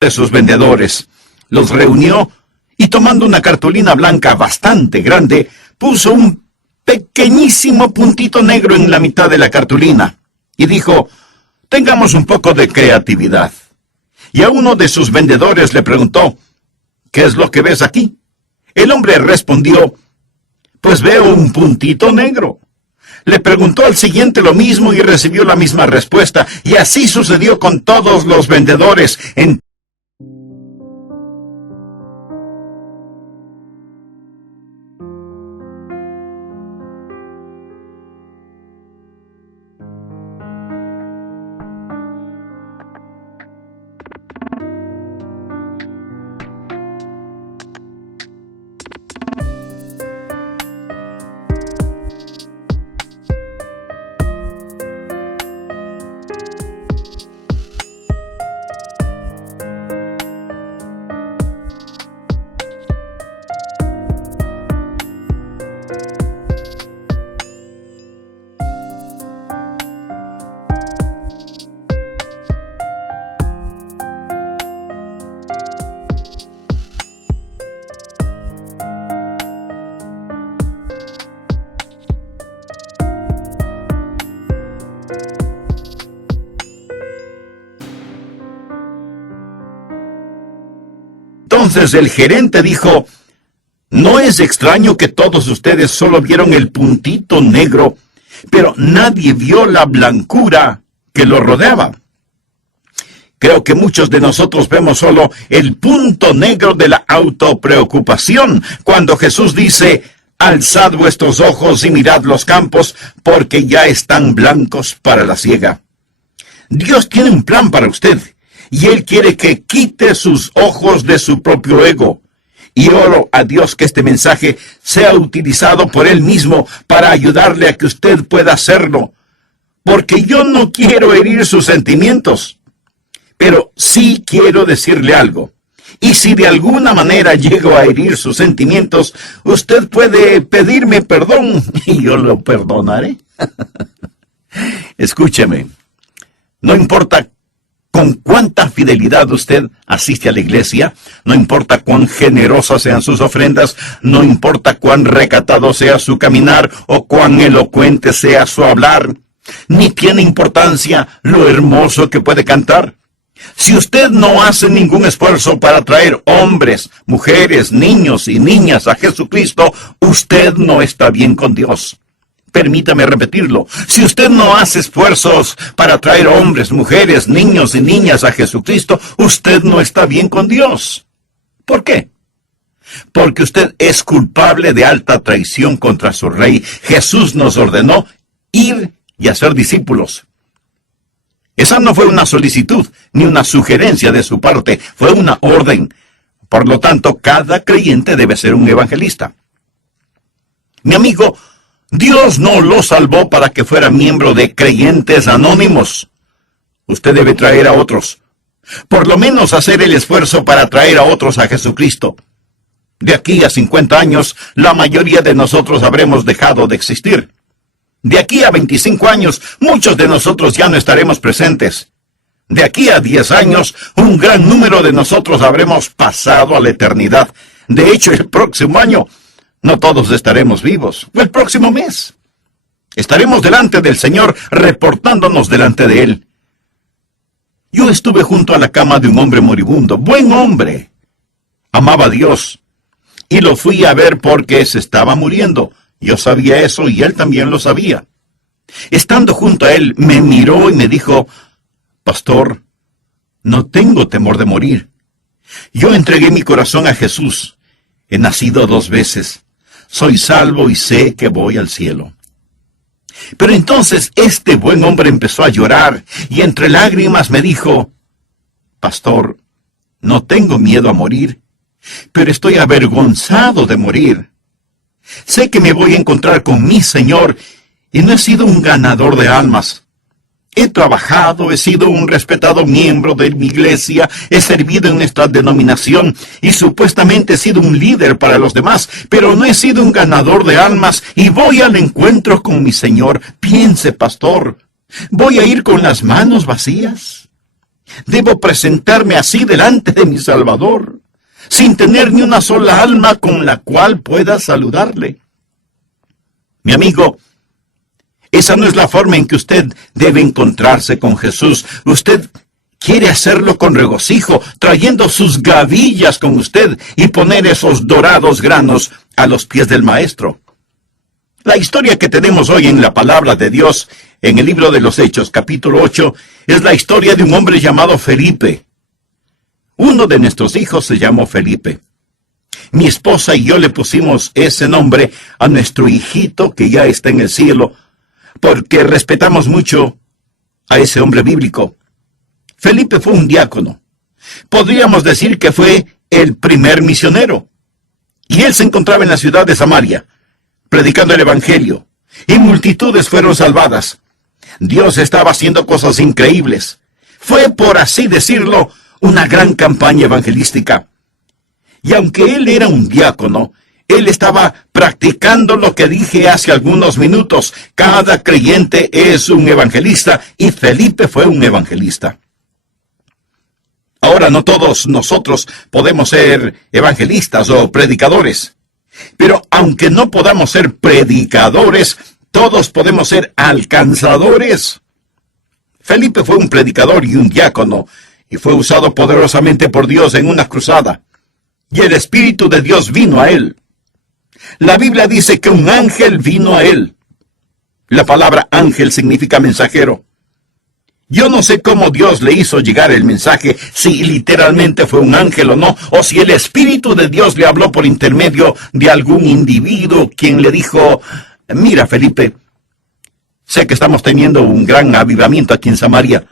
de sus vendedores. Los reunió y, tomando una cartulina blanca bastante grande, puso un pequeñísimo puntito negro en la mitad de la cartulina y dijo: tengamos un poco de creatividad. Y a uno de sus vendedores le preguntó: ¿qué es lo que ves aquí? El hombre respondió: pues veo un puntito negro. Le preguntó al siguiente lo mismo y recibió la misma respuesta, y así sucedió con todos los vendedores. Entonces el gerente dijo: no es extraño que todos ustedes solo vieron el puntito negro, pero nadie vio la blancura que lo rodeaba. Creo que muchos de nosotros vemos solo el punto negro de la autopreocupación, cuando Jesús dice: alzad vuestros ojos y mirad los campos, porque ya están blancos para la siega. Dios tiene un plan para usted, y Él quiere que quite sus ojos de su propio ego. Y oro a Dios que este mensaje sea utilizado por Él mismo para ayudarle a que usted pueda hacerlo. Porque yo no quiero herir sus sentimientos, pero sí quiero decirle algo. Y si de alguna manera llego a herir sus sentimientos, usted puede pedirme perdón y yo lo perdonaré. Escúcheme, no importa con cuánta fidelidad usted asiste a la iglesia, no importa cuán generosas sean sus ofrendas, no importa cuán recatado sea su caminar o cuán elocuente sea su hablar, ni tiene importancia lo hermoso que puede cantar. Si usted no hace ningún esfuerzo para traer hombres, mujeres, niños y niñas a Jesucristo, usted no está bien con Dios. Permítame repetirlo. Si usted no hace esfuerzos para traer hombres, mujeres, niños y niñas a Jesucristo, usted no está bien con Dios. ¿Por qué? Porque usted es culpable de alta traición contra su Rey. Jesús nos ordenó ir y hacer discípulos. Esa no fue una solicitud, ni una sugerencia de su parte, fue una orden. Por lo tanto, cada creyente debe ser un evangelista. Mi amigo, Dios no lo salvó para que fuera miembro de Creyentes Anónimos. Usted debe traer a otros. Por lo menos hacer el esfuerzo para traer a otros a Jesucristo. De aquí a 50 años, la mayoría de nosotros habremos dejado de existir. De aquí a 25 años, muchos de nosotros ya no estaremos presentes. De aquí a 10 años, un gran número de nosotros habremos pasado a la eternidad. De hecho, el próximo año, no todos estaremos vivos. O el próximo mes. Estaremos delante del Señor, reportándonos delante de Él. Yo estuve junto a la cama de un hombre moribundo. Buen hombre. Amaba a Dios. Y lo fui a ver porque se estaba muriendo. Yo sabía eso y él también lo sabía. Estando junto a él, me miró y me dijo: Pastor, no tengo temor de morir. Yo entregué mi corazón a Jesús. He nacido 2 veces. Soy salvo y sé que voy al cielo. Pero entonces este buen hombre empezó a llorar y entre lágrimas me dijo: Pastor, no tengo miedo a morir, pero estoy avergonzado de morir. Sé que me voy a encontrar con mi Señor y no he sido un ganador de almas. He trabajado, he sido un respetado miembro de mi iglesia, he servido en nuestra denominación y supuestamente he sido un líder para los demás, pero no he sido un ganador de almas y voy al encuentro con mi Señor. Piense, pastor, ¿voy a ir con las manos vacías? Debo presentarme así delante de mi Salvador, sin tener ni una sola alma con la cual pueda saludarle. Mi amigo, esa no es la forma en que usted debe encontrarse con Jesús. Usted quiere hacerlo con regocijo, trayendo sus gavillas con usted y poner esos dorados granos a los pies del Maestro. La historia que tenemos hoy en la palabra de Dios, en el libro de los Hechos, capítulo 8, es la historia de un hombre llamado Felipe. Uno de nuestros hijos se llamó Felipe. Mi esposa y yo le pusimos ese nombre a nuestro hijito que ya está en el cielo, porque respetamos mucho a ese hombre bíblico. Felipe fue un diácono. Podríamos decir que fue el primer misionero. Y él se encontraba en la ciudad de Samaria, predicando el Evangelio, y multitudes fueron salvadas. Dios estaba haciendo cosas increíbles. Fue, por así decirlo, una gran campaña evangelística. Y aunque él era un diácono, él estaba practicando lo que dije hace algunos minutos. Cada creyente es un evangelista, y Felipe fue un evangelista. Ahora, no todos nosotros podemos ser evangelistas o predicadores. Pero aunque no podamos ser predicadores, todos podemos ser alcanzadores. Felipe fue un predicador y un diácono, y fue usado poderosamente por Dios en una cruzada. Y el Espíritu de Dios vino a él. La Biblia dice que un ángel vino a él. La palabra ángel significa mensajero. Yo no sé cómo Dios le hizo llegar el mensaje, si literalmente fue un ángel o no, o si el Espíritu de Dios le habló por intermedio de algún individuo quien le dijo: mira, Felipe, sé que estamos teniendo un gran avivamiento aquí en Samaria,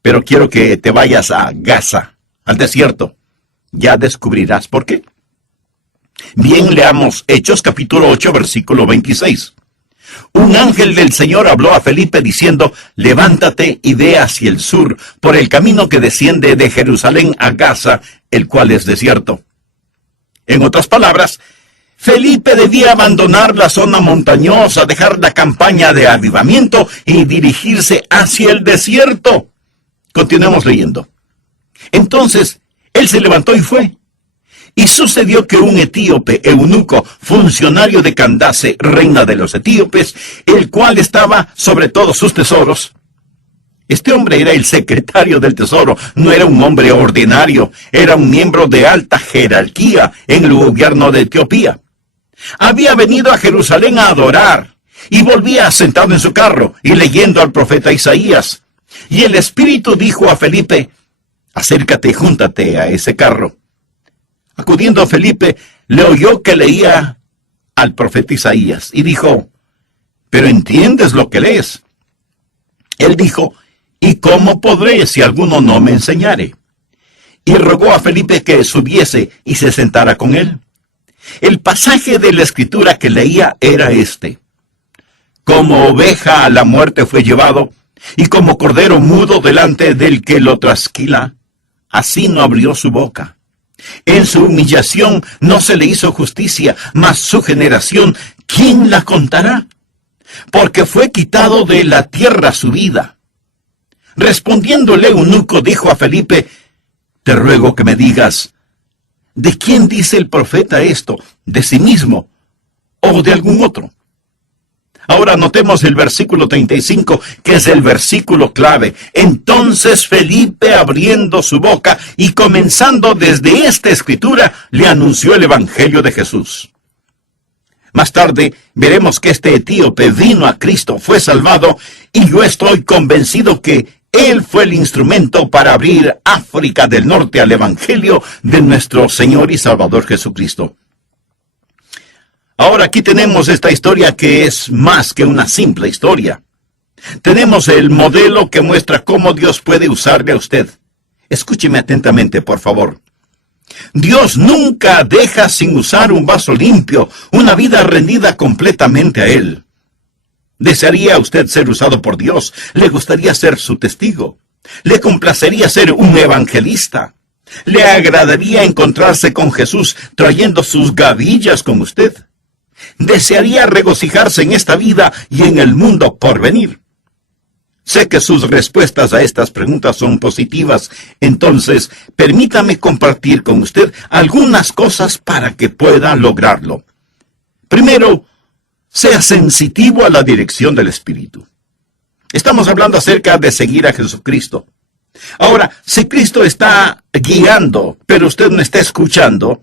pero quiero que te vayas a Gaza, al desierto. Ya descubrirás por qué. Bien, leamos Hechos capítulo 8, versículo 26. Un ángel del Señor habló a Felipe diciendo: levántate y ve hacia el sur, por el camino que desciende de Jerusalén a Gaza, el cual es desierto. En otras palabras, Felipe debía abandonar la zona montañosa, dejar la campaña de avivamiento y dirigirse hacia el desierto. Continuemos leyendo. Entonces, él se levantó y fue. Y sucedió que un etíope, eunuco, funcionario de Candace, reina de los etíopes, el cual estaba sobre todos sus tesoros. Este hombre era el secretario del tesoro, no era un hombre ordinario, era un miembro de alta jerarquía en el gobierno de Etiopía. Había venido a Jerusalén a adorar, y volvía sentado en su carro y leyendo al profeta Isaías. Y el Espíritu dijo a Felipe: acércate y júntate a ese carro. Acudiendo a Felipe, le oyó que leía al profeta Isaías, y dijo: ¿pero entiendes lo que lees? Él dijo: ¿y cómo podré si alguno no me enseñare? Y rogó a Felipe que subiese y se sentara con él. El pasaje de la Escritura que leía era este: como oveja a la muerte fue llevado, y como cordero mudo delante del que lo trasquila, así no abrió su boca. En su humillación no se le hizo justicia, mas su generación, ¿quién la contará? Porque fue quitado de la tierra su vida. Respondiendo el eunuco, dijo a Felipe: te ruego que me digas, ¿de quién dice el profeta esto? ¿De sí mismo o de algún otro? Ahora notemos el versículo 35, que es el versículo clave. Entonces Felipe, abriendo su boca y comenzando desde esta escritura, le anunció el Evangelio de Jesús. Más tarde veremos que este etíope vino a Cristo, fue salvado, y yo estoy convencido que él fue el instrumento para abrir África del Norte al Evangelio de nuestro Señor y Salvador Jesucristo. Ahora aquí tenemos esta historia que es más que una simple historia. Tenemos el modelo que muestra cómo Dios puede usarle a usted. Escúcheme atentamente, por favor. Dios nunca deja sin usar un vaso limpio, una vida rendida completamente a Él. ¿Desearía usted ser usado por Dios? ¿Le gustaría ser su testigo? ¿Le complacería ser un evangelista? ¿Le agradaría encontrarse con Jesús trayendo sus gavillas con usted? ¿Desearía regocijarse en esta vida y en el mundo por venir? Sé que sus respuestas a estas preguntas son positivas, entonces permítame compartir con usted algunas cosas para que pueda lograrlo. Primero, sea sensitivo a la dirección del Espíritu. Estamos hablando acerca de seguir a Jesucristo. Ahora, si Cristo está guiando, pero usted no está escuchando,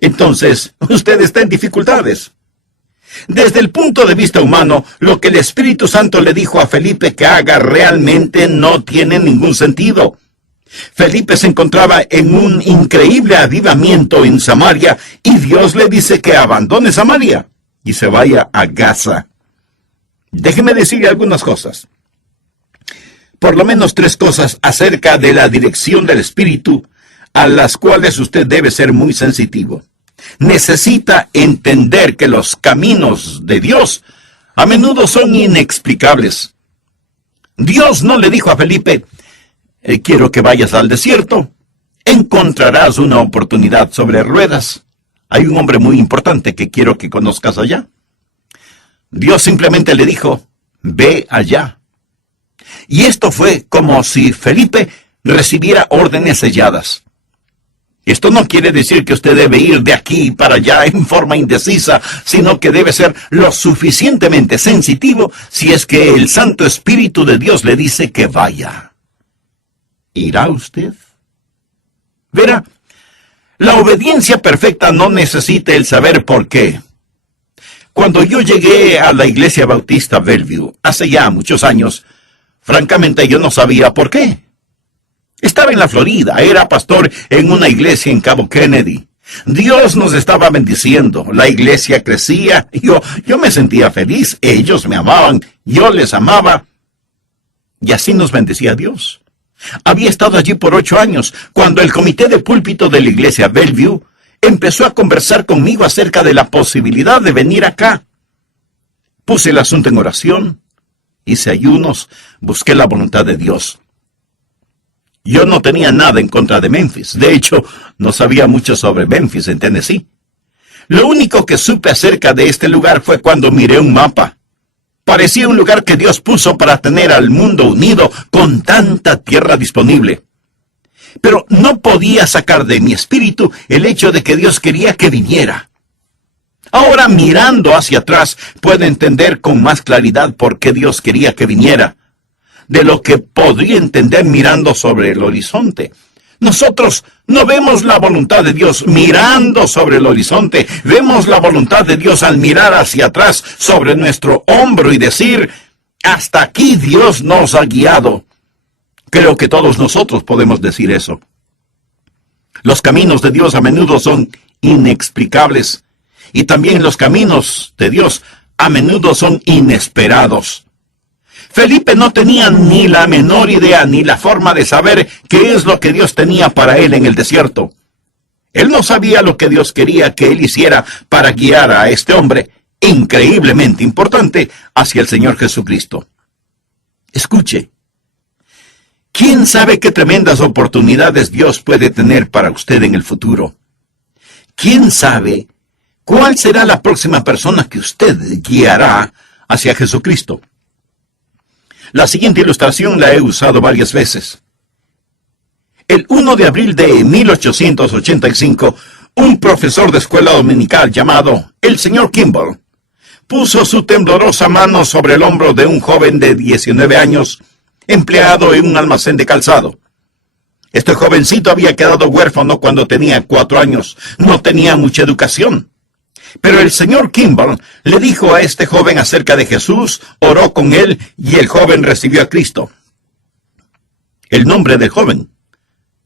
entonces usted está en dificultades. Desde el punto de vista humano, lo que el Espíritu Santo le dijo a Felipe que haga realmente no tiene ningún sentido. Felipe se encontraba en un increíble avivamiento en Samaria y Dios le dice que abandone Samaria y se vaya a Gaza. Déjeme decirle algunas cosas. Por lo menos 3 cosas acerca de la dirección del Espíritu a las cuales usted debe ser muy sensitivo. Necesita entender que los caminos de Dios a menudo son inexplicables. Dios no le dijo a Felipe, quiero que vayas al desierto, encontrarás una oportunidad sobre ruedas. Hay un hombre muy importante que quiero que conozcas allá. Dios simplemente le dijo, ve allá. Y esto fue como si Felipe recibiera órdenes selladas. Esto no quiere decir que usted debe ir de aquí para allá en forma indecisa, sino que debe ser lo suficientemente sensitivo si es que el Santo Espíritu de Dios le dice que vaya. ¿Irá usted? Verá, la obediencia perfecta no necesita el saber por qué. Cuando yo llegué a la Iglesia Bautista Bellevue, hace ya muchos años, francamente yo no sabía por qué. Estaba en la Florida, era pastor en una iglesia en Cabo Kennedy. Dios nos estaba bendiciendo, la iglesia crecía, yo me sentía feliz, ellos me amaban, yo les amaba, y así nos bendecía Dios. Había estado allí por 8 años, cuando el comité de púlpito de la iglesia Bellevue empezó a conversar conmigo acerca de la posibilidad de venir acá. Puse el asunto en oración, hice ayunos, busqué la voluntad de Dios. Yo no tenía nada en contra de Memphis. De hecho, no sabía mucho sobre Memphis en Tennessee. Lo único que supe acerca de este lugar fue cuando miré un mapa. Parecía un lugar que Dios puso para tener al mundo unido con tanta tierra disponible. Pero no podía sacar de mi espíritu el hecho de que Dios quería que viniera. Ahora, mirando hacia atrás, puedo entender con más claridad por qué Dios quería que viniera, de lo que podría entender mirando sobre el horizonte. Nosotros no vemos la voluntad de Dios mirando sobre el horizonte, vemos la voluntad de Dios al mirar hacia atrás sobre nuestro hombro y decir, hasta aquí Dios nos ha guiado. Creo que todos nosotros podemos decir eso. Los caminos de Dios a menudo son inexplicables, y también los caminos de Dios a menudo son inesperados. Felipe no tenía ni la menor idea ni la forma de saber qué es lo que Dios tenía para él en el desierto. Él no sabía lo que Dios quería que él hiciera para guiar a este hombre, increíblemente importante, hacia el Señor Jesucristo. Escuche. ¿Quién sabe qué tremendas oportunidades Dios puede tener para usted en el futuro? ¿Quién sabe cuál será la próxima persona que usted guiará hacia Jesucristo? La siguiente ilustración la he usado varias veces. El 1 de abril de 1885, un profesor de escuela dominical llamado el señor Kimball puso su temblorosa mano sobre el hombro de un joven de 19 años, empleado en un almacén de calzado. Este jovencito había quedado huérfano cuando tenía 4 años. No tenía mucha educación. Pero el señor Kimball le dijo a este joven acerca de Jesús, oró con él y el joven recibió a Cristo. El nombre del joven,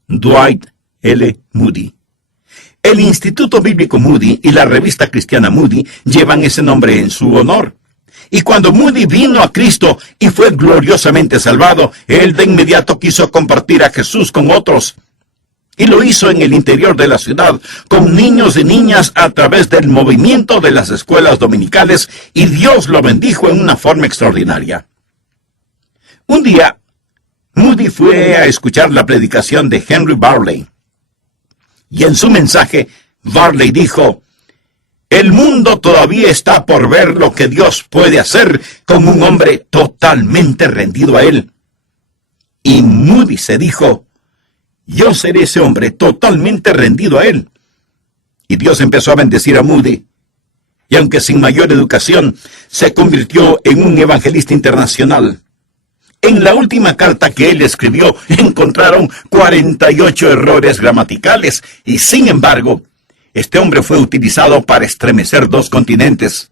Dwight L. Moody. El Instituto Bíblico Moody y la revista cristiana Moody llevan ese nombre en su honor. Y cuando Moody vino a Cristo y fue gloriosamente salvado, él de inmediato quiso compartir a Jesús con otros. Y lo hizo en el interior de la ciudad, con niños y niñas a través del movimiento de las escuelas dominicales, y Dios lo bendijo en una forma extraordinaria. Un día, Moody fue a escuchar la predicación de Henry Barley. Y en su mensaje, Barley dijo, el mundo todavía está por ver lo que Dios puede hacer con un hombre totalmente rendido a Él. Y Moody se dijo, yo seré ese hombre totalmente rendido a él. Y Dios empezó a bendecir a Moody. Y aunque sin mayor educación, se convirtió en un evangelista internacional. En la última carta que él escribió, encontraron 48 errores gramaticales. Y sin embargo, este hombre fue utilizado para estremecer 2 continentes.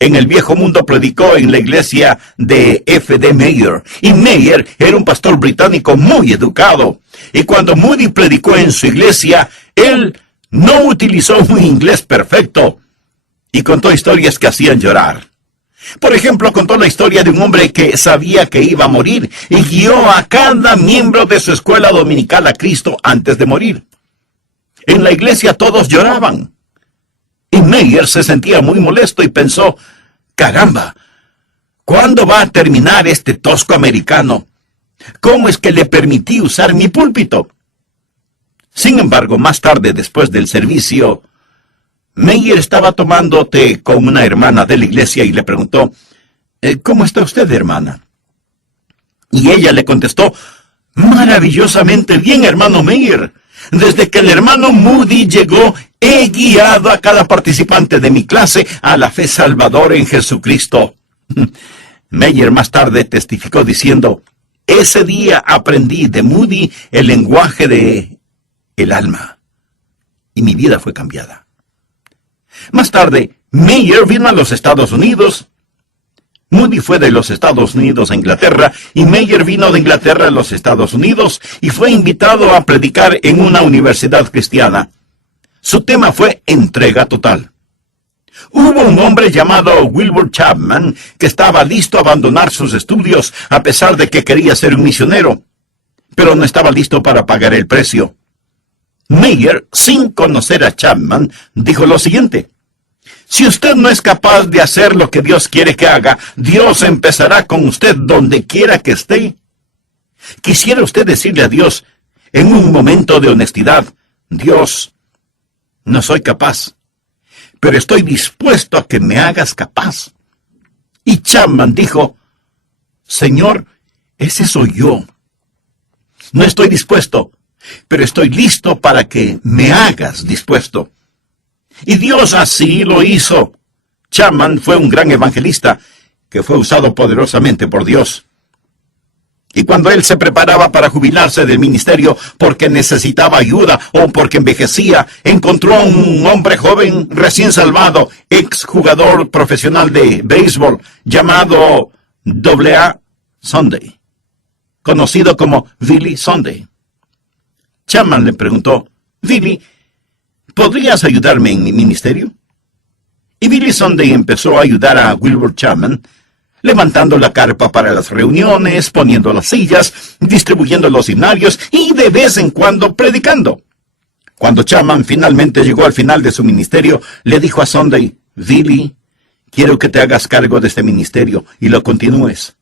En el viejo mundo predicó en la iglesia de F.D. Mayer. Y Mayer era un pastor británico muy educado. Y cuando Moody predicó en su iglesia, él no utilizó un inglés perfecto. Y contó historias que hacían llorar. Por ejemplo, contó la historia de un hombre que sabía que iba a morir y guió a cada miembro de su escuela dominical a Cristo antes de morir. En la iglesia todos lloraban. Y Mayer se sentía muy molesto y pensó, caramba, ¿cuándo va a terminar este tosco americano? ¿Cómo es que le permití usar mi púlpito? Sin embargo, más tarde, después del servicio, Mayer estaba tomando té con una hermana de la iglesia y le preguntó, ¿cómo está usted, hermana? Y ella le contestó, maravillosamente bien, hermano Mayer. Desde que el hermano Moody llegó, he guiado a cada participante de mi clase a la fe salvadora en Jesucristo. Mayer más tarde testificó diciendo, ese día aprendí de Moody el lenguaje de el alma. Y mi vida fue cambiada. Más tarde, Mayer vino a los Estados Unidos. Moody fue de los Estados Unidos a Inglaterra y Mayer vino de Inglaterra a los Estados Unidos y fue invitado a predicar en una universidad cristiana. Su tema fue entrega total. Hubo un hombre llamado Wilbur Chapman que estaba listo a abandonar sus estudios a pesar de que quería ser un misionero, pero no estaba listo para pagar el precio. Mayer, sin conocer a Chapman, dijo lo siguiente: si usted no es capaz de hacer lo que Dios quiere que haga, Dios empezará con usted donde quiera que esté. Quisiera usted decirle a Dios, en un momento de honestidad, Dios, no soy capaz, pero estoy dispuesto a que me hagas capaz. Y Chapman dijo, Señor, ese soy yo. No estoy dispuesto, pero estoy listo para que me hagas dispuesto. Y Dios así lo hizo. Chapman fue un gran evangelista que fue usado poderosamente por Dios. Y cuando él se preparaba para jubilarse del ministerio porque necesitaba ayuda o porque envejecía, encontró a un hombre joven recién salvado, exjugador profesional de béisbol, llamado A. Sunday, conocido como Billy Sunday. Chapman le preguntó, Billy, ¿podrías ayudarme en mi ministerio? Y Billy Sunday empezó a ayudar a Wilbur Chapman, levantando la carpa para las reuniones, poniendo las sillas, distribuyendo los himnarios y de vez en cuando predicando. Cuando Chapman finalmente llegó al final de su ministerio, le dijo a Sunday, Billy, quiero que te hagas cargo de este ministerio y lo continúes.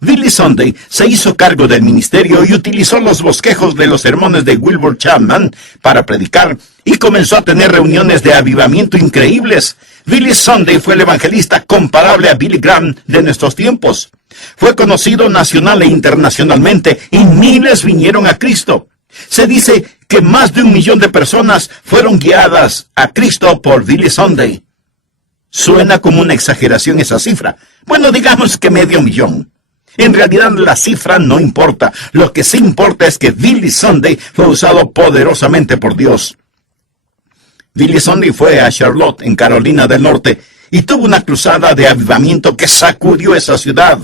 Billy Sunday se hizo cargo del ministerio y utilizó los bosquejos de los sermones de Wilbur Chapman para predicar y comenzó a tener reuniones de avivamiento increíbles. Billy Sunday fue el evangelista comparable a Billy Graham de nuestros tiempos. Fue conocido nacional e internacionalmente y miles vinieron a Cristo. Se dice que más de 1 millón de personas fueron guiadas a Cristo por Billy Sunday. Suena como una exageración esa cifra. Bueno, digamos que 500,000. En realidad la cifra no importa. Lo que sí importa es que Billy Sunday fue usado poderosamente por Dios. Billy Sunday fue a Charlotte, en Carolina del Norte, y tuvo una cruzada de avivamiento que sacudió esa ciudad.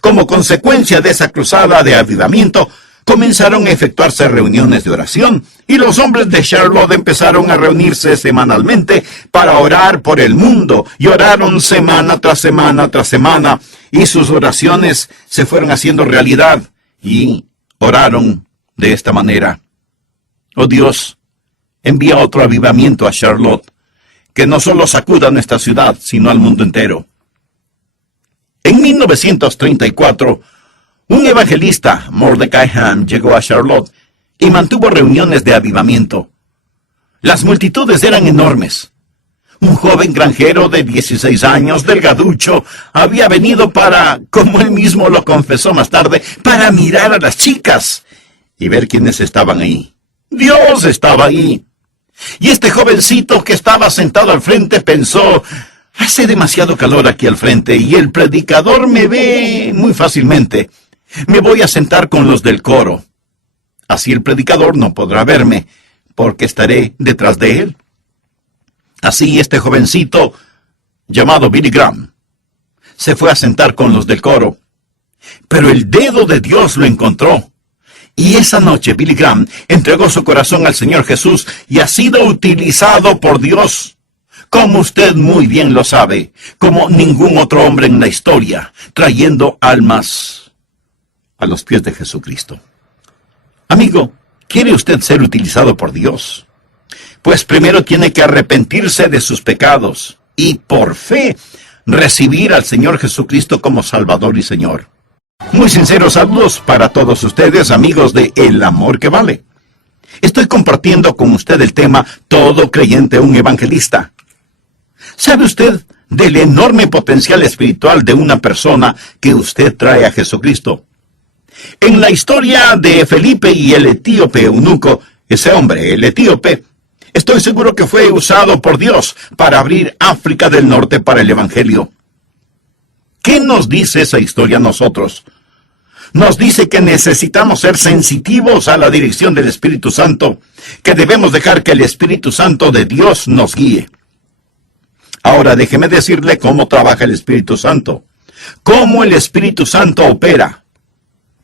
Como consecuencia de esa cruzada de avivamiento, comenzaron a efectuarse reuniones de oración, y los hombres de Charlotte empezaron a reunirse semanalmente para orar por el mundo, y oraron semana tras semana tras semana, y sus oraciones se fueron haciendo realidad, y oraron de esta manera. Oh Dios, envía otro avivamiento a Charlotte, que no solo sacuda nuestra ciudad, sino al mundo entero. En 1934, un evangelista, Mordecai Ham, llegó a Charlotte y mantuvo reuniones de avivamiento. Las multitudes eran enormes. Un joven granjero de 16 años, delgaducho, había venido para, como él mismo lo confesó más tarde, para mirar a las chicas y ver quiénes estaban ahí. Dios estaba ahí. Y este jovencito que estaba sentado al frente pensó, hace demasiado calor aquí al frente y el predicador me ve muy fácilmente. Me voy a sentar con los del coro. Así el predicador no podrá verme, porque estaré detrás de él. Así este jovencito, llamado Billy Graham, se fue a sentar con los del coro. Pero el dedo de Dios lo encontró. Y esa noche Billy Graham entregó su corazón al Señor Jesús y ha sido utilizado por Dios, como usted muy bien lo sabe, como ningún otro hombre en la historia, trayendo almas a los pies de Jesucristo. Amigo, ¿quiere usted ser utilizado por Dios? Pues primero tiene que arrepentirse de sus pecados y por fe recibir al Señor Jesucristo como Salvador y Señor. Muy sinceros saludos para todos ustedes, amigos de El Amor que Vale. Estoy compartiendo con usted el tema Todo creyente un evangelista. ¿Sabe usted del enorme potencial espiritual de una persona que usted trae a Jesucristo? En la historia de Felipe y el etíope eunuco, ese hombre, el etíope, estoy seguro que fue usado por Dios para abrir África del Norte para el Evangelio. ¿Qué nos dice esa historia a nosotros? Nos dice que necesitamos ser sensitivos a la dirección del Espíritu Santo, que debemos dejar que el Espíritu Santo de Dios nos guíe. Ahora déjeme decirle cómo trabaja el Espíritu Santo, cómo el Espíritu Santo opera.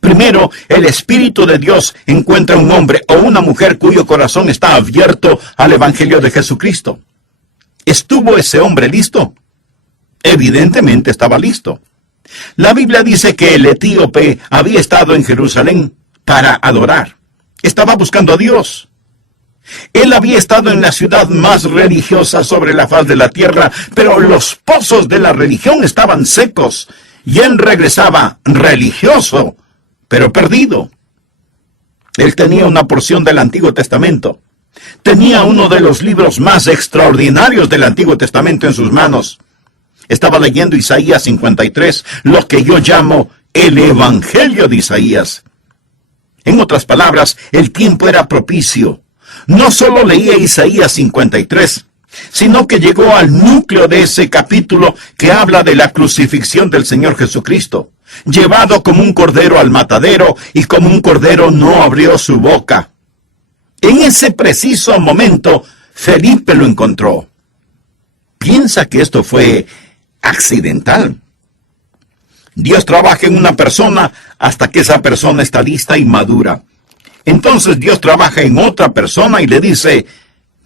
Primero, el Espíritu de Dios encuentra un hombre o una mujer cuyo corazón está abierto al Evangelio de Jesucristo. ¿Estuvo ese hombre listo? Evidentemente estaba listo. La Biblia dice que el etíope había estado en Jerusalén para adorar. Estaba buscando a Dios. Él había estado en la ciudad más religiosa sobre la faz de la tierra, pero los pozos de la religión estaban secos, y él regresaba religioso, pero perdido. Él tenía una porción del Antiguo Testamento. Tenía uno de los libros más extraordinarios del Antiguo Testamento en sus manos. Estaba leyendo Isaías 53, lo que yo llamo el Evangelio de Isaías. En otras palabras, el tiempo era propicio. No solo leía Isaías 53, sino que llegó al núcleo de ese capítulo que habla de la crucifixión del Señor Jesucristo, llevado como un cordero al matadero, y como un cordero no abrió su boca. En ese preciso momento, Felipe lo encontró. Piensa que esto fue accidental. Dios trabaja en una persona hasta que esa persona está lista y madura. Entonces Dios trabaja en otra persona y le dice,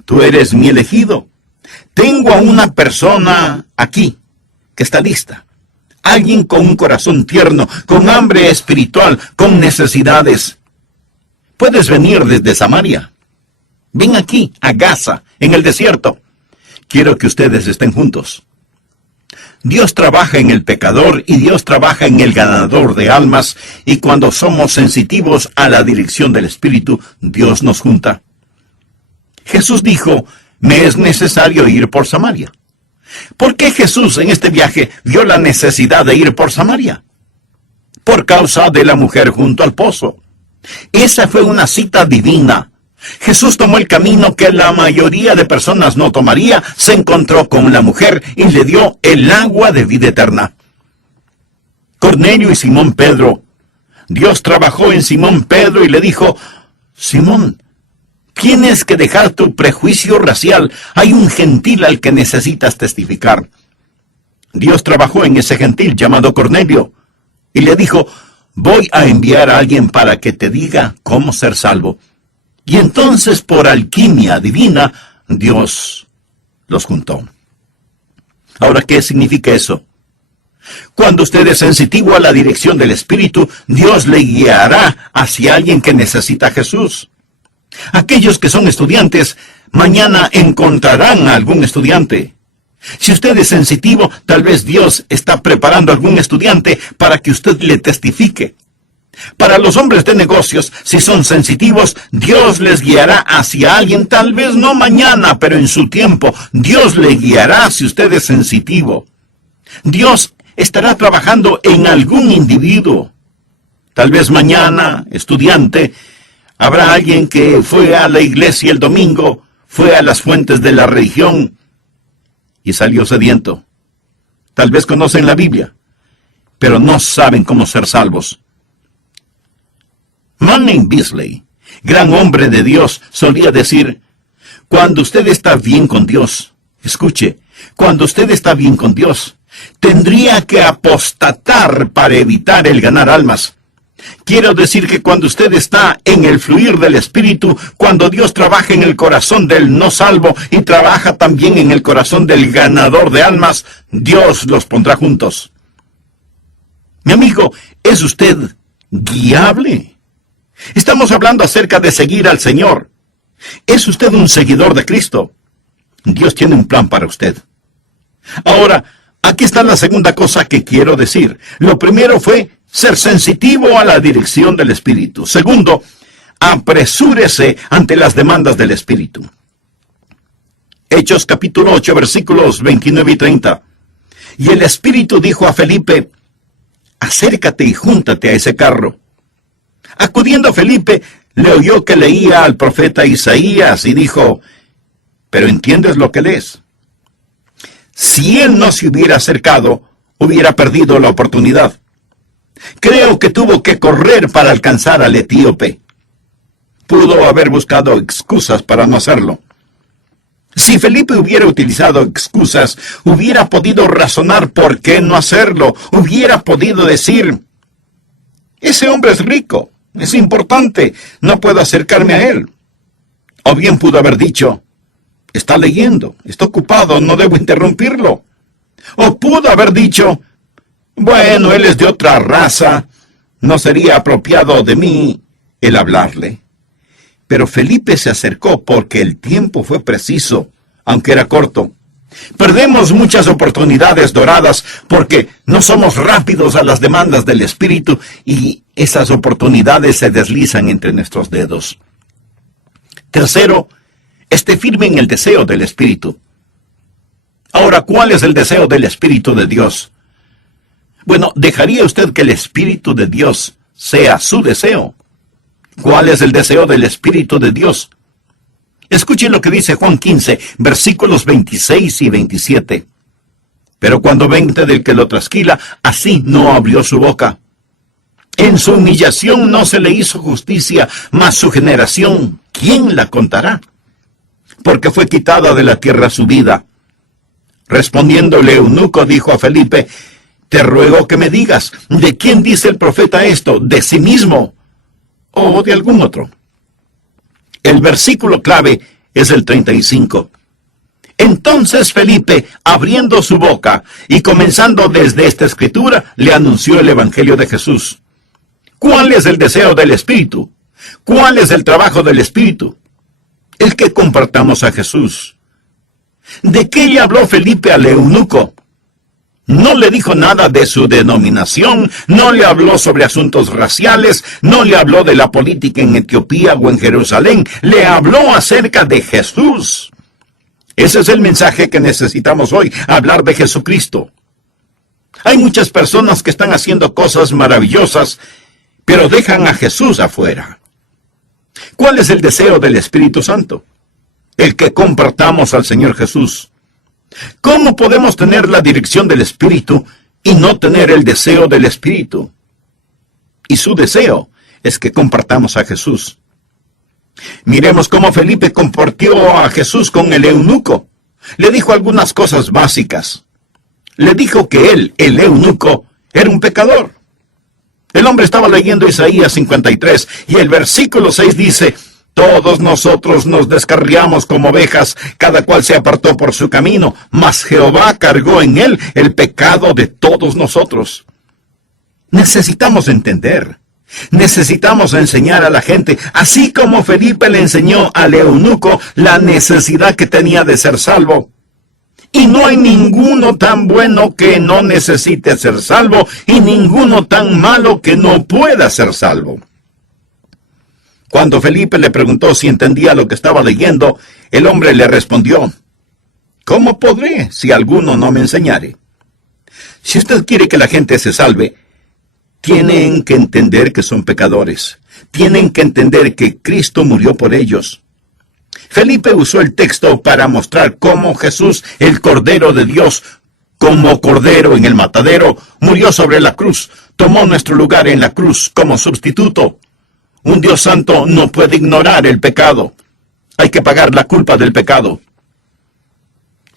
tú eres mi elegido. Tengo a una persona aquí que está lista. Alguien con un corazón tierno, con hambre espiritual, con necesidades. Puedes venir desde Samaria. Ven aquí, a Gaza, en el desierto. Quiero que ustedes estén juntos. Dios trabaja en el pecador y Dios trabaja en el ganador de almas, y cuando somos sensitivos a la dirección del Espíritu, Dios nos junta. Jesús dijo, me es necesario ir por Samaria. ¿Por qué Jesús en este viaje vio la necesidad de ir por Samaria? Por causa de la mujer junto al pozo. Esa fue una cita divina. Jesús tomó el camino que la mayoría de personas no tomaría, se encontró con la mujer y le dio el agua de vida eterna. Cornelio y Simón Pedro. Dios trabajó en Simón Pedro y le dijo, Simón, tienes que dejar tu prejuicio racial. Hay un gentil al que necesitas testificar. Dios trabajó en ese gentil llamado Cornelio y le dijo, voy a enviar a alguien para que te diga cómo ser salvo. Y entonces, por alquimia divina, Dios los juntó. Ahora, ¿qué significa eso? Cuando usted es sensitivo a la dirección del Espíritu, Dios le guiará hacia alguien que necesita a Jesús. Aquellos que son estudiantes, mañana encontrarán a algún estudiante. Si usted es sensitivo, tal vez Dios está preparando a algún estudiante para que usted le testifique. Para los hombres de negocios, si son sensitivos, Dios les guiará hacia alguien, tal vez no mañana, pero en su tiempo. Dios le guiará si usted es sensitivo. Dios estará trabajando en algún individuo. Tal vez mañana, estudiante, habrá alguien que fue a la iglesia el domingo, fue a las fuentes de la religión y salió sediento. Tal vez conocen la Biblia, pero no saben cómo ser salvos. Manning Beasley, gran hombre de Dios, solía decir, cuando usted está bien con Dios, escuche, cuando usted está bien con Dios, tendría que apostatar para evitar el ganar almas. Quiero decir que cuando usted está en el fluir del Espíritu, cuando Dios trabaja en el corazón del no salvo y trabaja también en el corazón del ganador de almas, Dios los pondrá juntos. Mi amigo, ¿es usted guiable? Estamos hablando acerca de seguir al Señor. ¿Es usted un seguidor de Cristo? Dios tiene un plan para usted. Ahora, aquí está la segunda cosa que quiero decir. Lo primero fue ser sensitivo a la dirección del Espíritu. Segundo, apresúrese ante las demandas del Espíritu. Hechos capítulo 8, versículos 29 y 30. Y el Espíritu dijo a Felipe, acércate y júntate a ese carro. Acudiendo Felipe, le oyó que leía al profeta Isaías y dijo, ¿pero entiendes lo que lees? Si él no se hubiera acercado, hubiera perdido la oportunidad. Creo que tuvo que correr para alcanzar al etíope. Pudo haber buscado excusas para no hacerlo. Si Felipe hubiera utilizado excusas, hubiera podido razonar por qué no hacerlo. Hubiera podido decir, ese hombre es rico, es importante, no puedo acercarme a él. O bien pudo haber dicho, está leyendo, está ocupado, no debo interrumpirlo. O pudo haber dicho, bueno, él es de otra raza, no sería apropiado de mí el hablarle. Pero Felipe se acercó porque el tiempo fue preciso, aunque era corto. Perdemos muchas oportunidades doradas porque no somos rápidos a las demandas del Espíritu y esas oportunidades se deslizan entre nuestros dedos. Tercero, esté firme en el deseo del Espíritu. Ahora, ¿cuál es el deseo del Espíritu de Dios? Bueno, ¿dejaría usted que el Espíritu de Dios sea su deseo? ¿Cuál es el deseo del Espíritu de Dios? Escuchen lo que dice Juan 15, versículos 26 y 27. Pero cuando venga del que lo trasquila, así no abrió su boca. En su humillación no se le hizo justicia, mas su generación, ¿quién la contará? Porque fue quitada de la tierra su vida. Respondiéndole eunuco dijo a Felipe, te ruego que me digas, ¿de quién dice el profeta esto? ¿De sí mismo o de algún otro? El versículo clave es el 35. Entonces Felipe, abriendo su boca y comenzando desde esta escritura, le anunció el Evangelio de Jesús. ¿Cuál es el deseo del Espíritu? ¿Cuál es el trabajo del Espíritu? El que compartamos a Jesús. ¿De qué le habló Felipe al eunuco? No le dijo nada de su denominación, no le habló sobre asuntos raciales, no le habló de la política en Etiopía o en Jerusalén, le habló acerca de Jesús. Ese es el mensaje que necesitamos hoy, hablar de Jesucristo. Hay muchas personas que están haciendo cosas maravillosas, pero dejan a Jesús afuera. ¿Cuál es el deseo del Espíritu Santo? El que compartamos al Señor Jesús. ¿Cómo podemos tener la dirección del Espíritu y no tener el deseo del Espíritu? Y su deseo es que compartamos a Jesús. Miremos cómo Felipe compartió a Jesús con el eunuco. Le dijo algunas cosas básicas. Le dijo que él, el eunuco, era un pecador. El hombre estaba leyendo Isaías 53 y el versículo 6 dice, todos nosotros nos descarriamos como ovejas, cada cual se apartó por su camino, mas Jehová cargó en él el pecado de todos nosotros. Necesitamos entender, necesitamos enseñar a la gente, así como Felipe le enseñó al eunuco la necesidad que tenía de ser salvo. Y no hay ninguno tan bueno que no necesite ser salvo, y ninguno tan malo que no pueda ser salvo. Cuando Felipe le preguntó si entendía lo que estaba leyendo, el hombre le respondió: ¿cómo podré si alguno no me enseñare? Si usted quiere que la gente se salve, tienen que entender que son pecadores. Tienen que entender que Cristo murió por ellos. Felipe usó el texto para mostrar cómo Jesús, el Cordero de Dios, como Cordero en el matadero, murió sobre la cruz, tomó nuestro lugar en la cruz como sustituto. Un Dios santo no puede ignorar el pecado. Hay que pagar la culpa del pecado.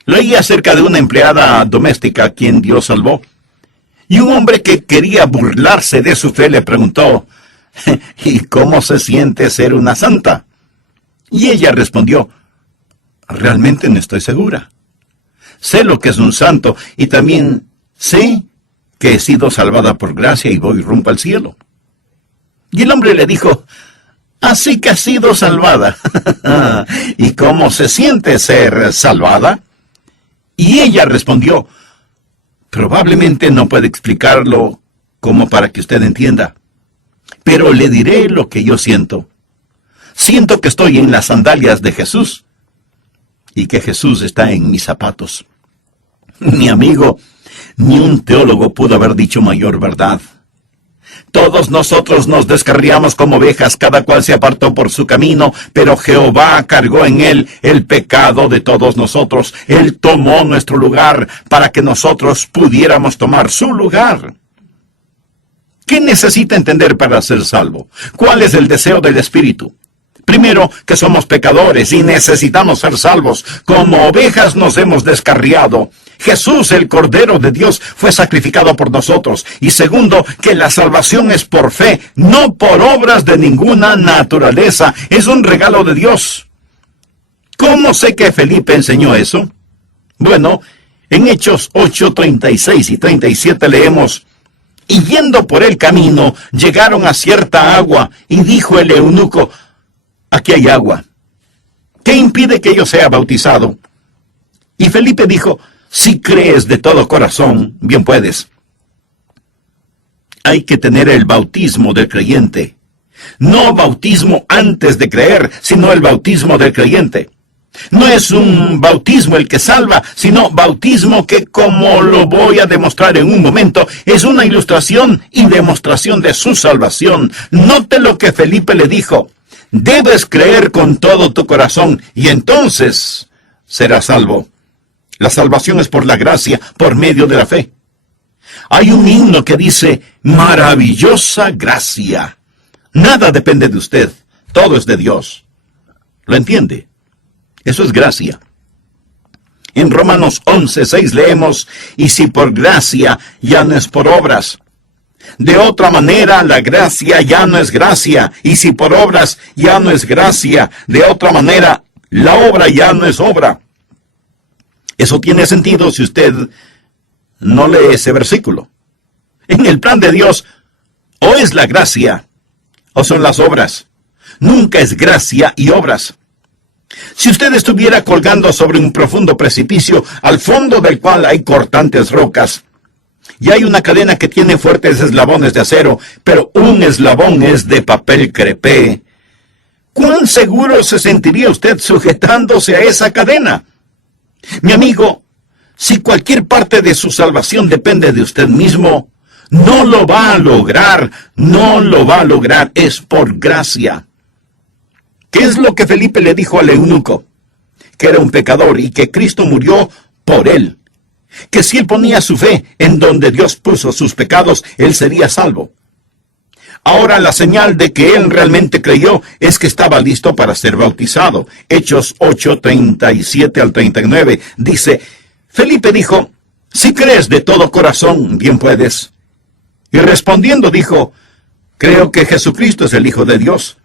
Leí acerca de una empleada doméstica a quien Dios salvó. Y un hombre que quería burlarse de su fe le preguntó: ¿y cómo se siente ser una santa? Y ella respondió: realmente no estoy segura. Sé lo que es un santo y también sé que he sido salvada por gracia y voy rumbo al cielo. Y el hombre le dijo: así que has sido salvada. ¿Y cómo se siente ser salvada? Y ella respondió: probablemente no puede explicarlo como para que usted entienda, pero le diré lo que yo siento. Siento que estoy en las sandalias de Jesús y que Jesús está en mis zapatos. Mi amigo, ni un teólogo pudo haber dicho mayor verdad. Todos nosotros nos descarriamos como ovejas, cada cual se apartó por su camino, pero Jehová cargó en él el pecado de todos nosotros. Él tomó nuestro lugar para que nosotros pudiéramos tomar su lugar. ¿Qué necesita entender para ser salvo? ¿Cuál es el deseo del Espíritu? Primero, que somos pecadores y necesitamos ser salvos. Como ovejas nos hemos descarriado. Jesús, el Cordero de Dios, fue sacrificado por nosotros. Y segundo, que la salvación es por fe, no por obras de ninguna naturaleza. Es un regalo de Dios. ¿Cómo sé que Felipe enseñó eso? Bueno, en Hechos 8, 36 y 37 leemos: y yendo por el camino, llegaron a cierta agua, y dijo el eunuco: aquí hay agua. ¿Qué impide que yo sea bautizado? Y Felipe dijo: si crees de todo corazón, bien puedes. Hay que tener el bautismo del creyente. No bautismo antes de creer, sino el bautismo del creyente. No es un bautismo el que salva, sino bautismo que, como lo voy a demostrar en un momento, es una ilustración y demostración de su salvación. Note lo que Felipe le dijo: debes creer con todo tu corazón y entonces serás salvo. La salvación es por la gracia, por medio de la fe. Hay un himno que dice: maravillosa gracia. Nada depende de usted, todo es de Dios. ¿Lo entiende? Eso es gracia. En Romanos 11:6 leemos: y si por gracia, ya no es por obras. De otra manera, la gracia ya no es gracia, y si por obras, ya no es gracia. De otra manera, la obra ya no es obra. Eso tiene sentido si usted no lee ese versículo. En el plan de Dios, o es la gracia, o son las obras. Nunca es gracia y obras. Si usted estuviera colgando sobre un profundo precipicio, al fondo del cual hay cortantes rocas, y hay una cadena que tiene fuertes eslabones de acero, pero un eslabón es de papel crepé, ¿cuán seguro se sentiría usted sujetándose a esa cadena? Mi amigo, si cualquier parte de su salvación depende de usted mismo, no lo va a lograr, no lo va a lograr, es por gracia. ¿Qué es lo que Felipe le dijo al eunuco? Que era un pecador y que Cristo murió por él. Que si él ponía su fe en donde Dios puso sus pecados, él sería salvo. Ahora la señal de que él realmente creyó es que estaba listo para ser bautizado. Hechos 8, 37 al 39 dice: Felipe dijo: si crees de todo corazón, bien puedes. Y respondiendo dijo: creo que Jesucristo es el Hijo de Dios.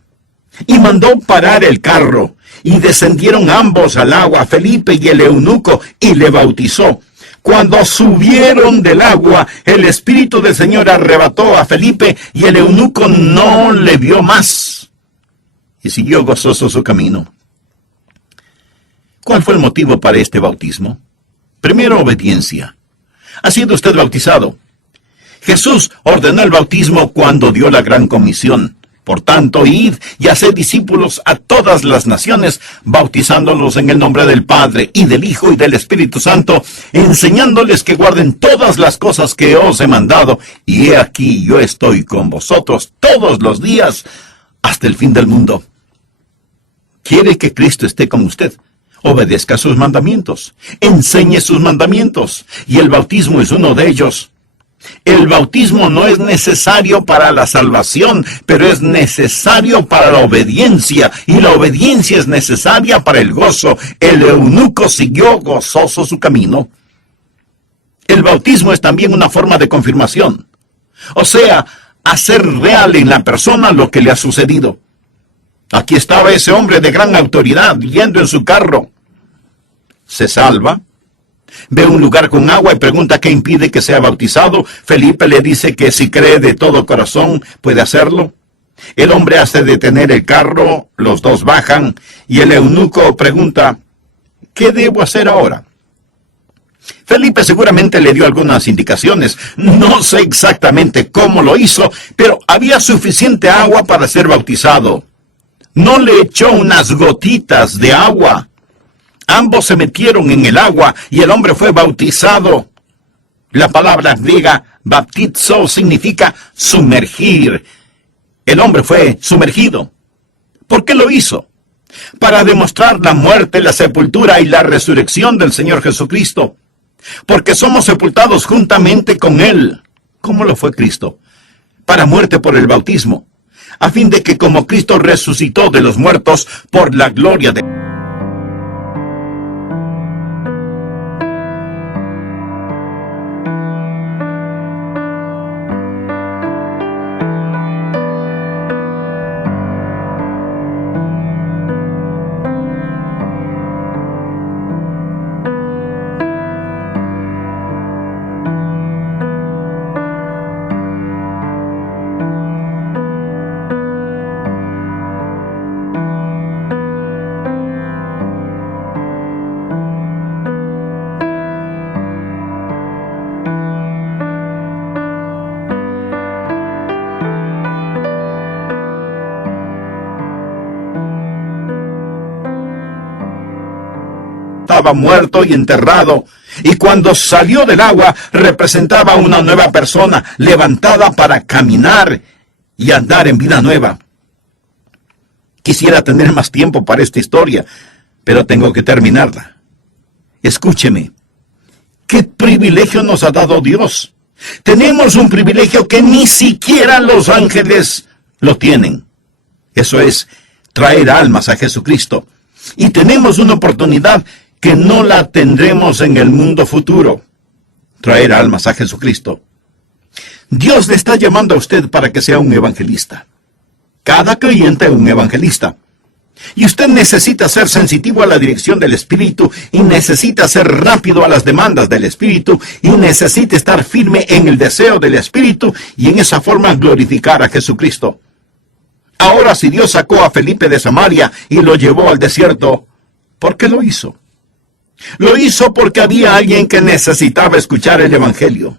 Y mandó parar el carro, y descendieron ambos al agua, Felipe y el eunuco, y le bautizó. Cuando subieron del agua, el Espíritu del Señor arrebató a Felipe, y el eunuco no le vio más, y siguió gozoso su camino. ¿Cuál fue el motivo para este bautismo? Primero, obediencia. ¿Ha sido usted bautizado? Jesús ordenó el bautismo cuando dio la gran comisión. Por tanto, id y haced discípulos a todas las naciones, bautizándolos en el nombre del Padre, y del Hijo, y del Espíritu Santo, enseñándoles que guarden todas las cosas que os he mandado. Y he aquí, yo estoy con vosotros todos los días, hasta el fin del mundo. ¿Quiere que Cristo esté con usted? Obedezca sus mandamientos, enseñe sus mandamientos, y el bautismo es uno de ellos. El bautismo no es necesario para la salvación, pero es necesario para la obediencia, y la obediencia es necesaria para el gozo. El eunuco siguió gozoso su camino. El bautismo es también una forma de confirmación, o sea, hacer real en la persona lo que le ha sucedido. Aquí estaba ese hombre de gran autoridad, yendo en su carro. Se salva. Ve un lugar con agua y pregunta qué impide que sea bautizado. Felipe le dice que si cree de todo corazón puede hacerlo. El hombre hace detener el carro, los dos bajan y el eunuco pregunta, ¿qué debo hacer ahora? Felipe seguramente le dio algunas indicaciones. No sé exactamente cómo lo hizo, pero había suficiente agua para ser bautizado. No le echó unas gotitas de agua. Ambos se metieron en el agua y el hombre fue bautizado. La palabra griega baptizo significa sumergir. El hombre fue sumergido. ¿Por qué lo hizo? Para demostrar la muerte, la sepultura y la resurrección del Señor Jesucristo. Porque somos sepultados juntamente con Él. ¿Cómo lo fue Cristo? Para muerte por el bautismo, a fin de que como Cristo resucitó de los muertos por la gloria de estaba muerto y enterrado, y cuando salió del agua representaba una nueva persona, levantada para caminar y andar en vida nueva. Quisiera tener más tiempo para esta historia, pero tengo que terminarla. Escúcheme, ¿qué privilegio nos ha dado Dios? Tenemos un privilegio que ni siquiera los ángeles lo tienen. Eso es, traer almas a Jesucristo. Y tenemos una oportunidad que no la tendremos en el mundo futuro. Traer almas a Jesucristo. Dios le está llamando a usted para que sea un evangelista. Cada creyente es un evangelista. Y usted necesita ser sensitivo a la dirección del Espíritu, y necesita ser rápido a las demandas del Espíritu, y necesita estar firme en el deseo del Espíritu, y en esa forma glorificar a Jesucristo. Ahora, si Dios sacó a Felipe de Samaria y lo llevó al desierto, ¿por qué lo hizo? Lo hizo porque había alguien que necesitaba escuchar el Evangelio.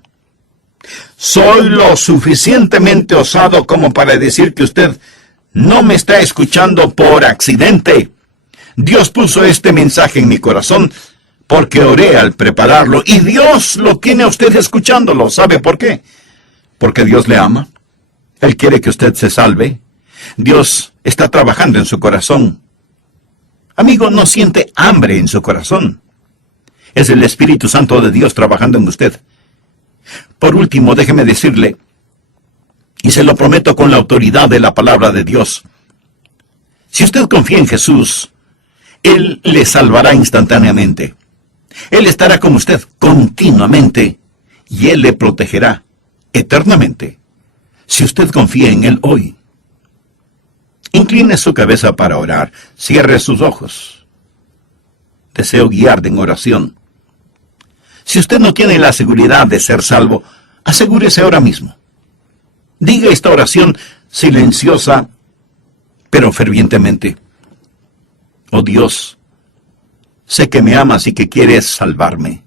Soy lo suficientemente osado como para decir que usted no me está escuchando por accidente. Dios puso este mensaje en mi corazón porque oré al prepararlo, y Dios lo tiene a usted escuchándolo. ¿Sabe por qué? Porque Dios le ama. Él quiere que usted se salve. Dios está trabajando en su corazón. Amigo, no siente hambre en su corazón. Es el Espíritu Santo de Dios trabajando en usted. Por último, déjeme decirle, y se lo prometo con la autoridad de la palabra de Dios, si usted confía en Jesús, Él le salvará instantáneamente. Él estará con usted continuamente, y Él le protegerá eternamente, si usted confía en Él hoy. Incline su cabeza para orar. Cierre sus ojos. Deseo guiarle en oración. Si usted no tiene la seguridad de ser salvo, asegúrese ahora mismo. Diga esta oración silenciosa, pero fervientemente. Oh Dios, sé que me amas y que quieres salvarme.